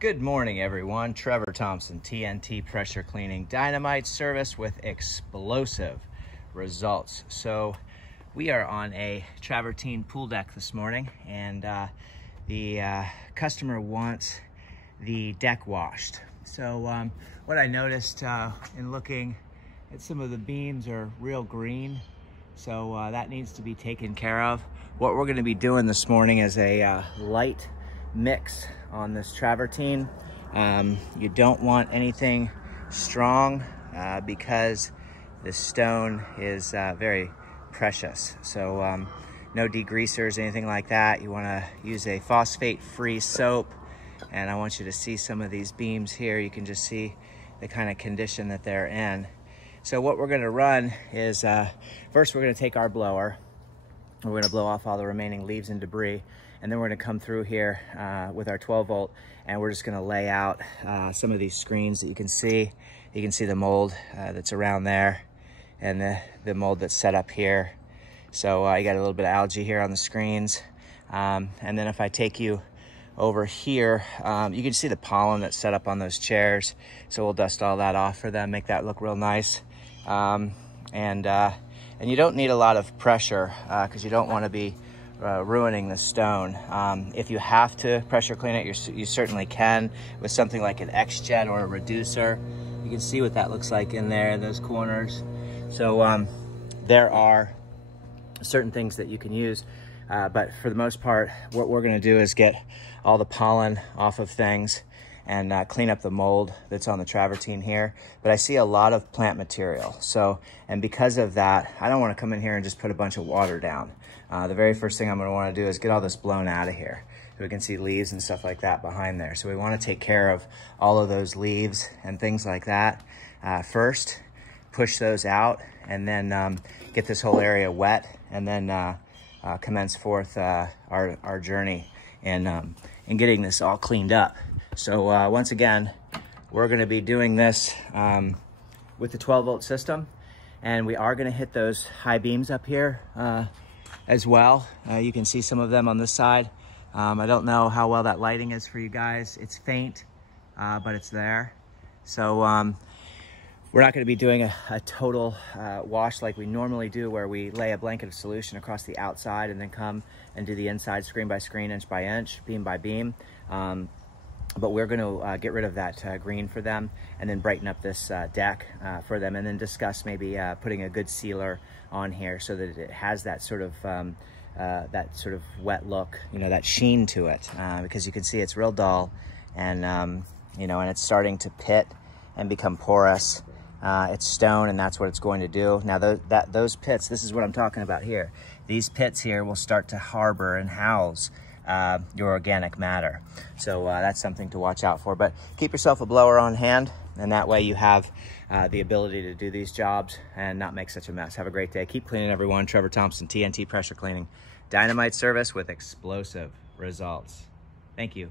Good morning, everyone. Trevor Thompson, TNT Pressure Cleaning, dynamite service with explosive results. So we are on a travertine pool deck this morning, and the customer wants the deck washed. So what I noticed in looking at some of the beams are real green, so that needs to be taken care of. What we're going to be doing this morning is a light mix on this travertine. You don't want anything strong because the stone is very precious. So no degreasers, anything like that. You want to use a phosphate-free soap, and I want you to see some of these beams here. You can just see the kind of condition that they're in. So what we're going to run is first we're going to take our blower. We're going to blow off all the remaining leaves and debris, and then we're going to come through here with our 12 volt, and we're just going to lay out some of these screens that you can see. You can see the mold that's around there, and the mold that's set up here. So you got a little bit of algae here on the screens. And then if I take you over here, you can see the pollen that's set up on those chairs. So we'll dust all that off for them, make that look real nice. And you don't need a lot of pressure because you don't want to be ruining the stone. If you have to pressure clean it, you certainly can with something like an X-Jet or a reducer. You can see what that looks like in there, those corners. So there are certain things that you can use, but for the most part, what we're going to do is get all the pollen off of things and clean up the mold that's on the travertine here. But I see a lot of plant material. So, and because of that, I don't want to come in here and just put a bunch of water down. The very first thing I'm going to want to do is get all this blown out of here. So we can see leaves and stuff like that behind there. So we want to take care of all of those leaves and things like that first, push those out, and then get this whole area wet, and then commence forth our journey in getting this all cleaned up. So once again, we're going to be doing this with the 12 volt system, and we are going to hit those high beams up here as well. You can see some of them on this side. I don't know how well that lighting is for you guys. It's faint, but it's there. So we're not going to be doing a total wash like we normally do, where we lay a blanket of solution across the outside and then come and do the inside screen by screen, inch by inch, beam by beam. But we're going to get rid of that green for them, and then brighten up this deck for them, and then discuss maybe putting a good sealer on here so that it has that sort of wet look, you know, that sheen to it, because you can see it's real dull, and you know, and it's starting to pit and become porous. It's stone, and that's what it's going to do. Now those pits, this is what I'm talking about here. These pits here will start to harbor and house your organic matter. So that's something to watch out for. But keep yourself a blower on hand, and that way you have the ability to do these jobs and not make such a mess. Have a great day. Keep cleaning, everyone. Trevor Thompson, TNT Pressure Cleaning. Dynamite service with explosive results. Thank you.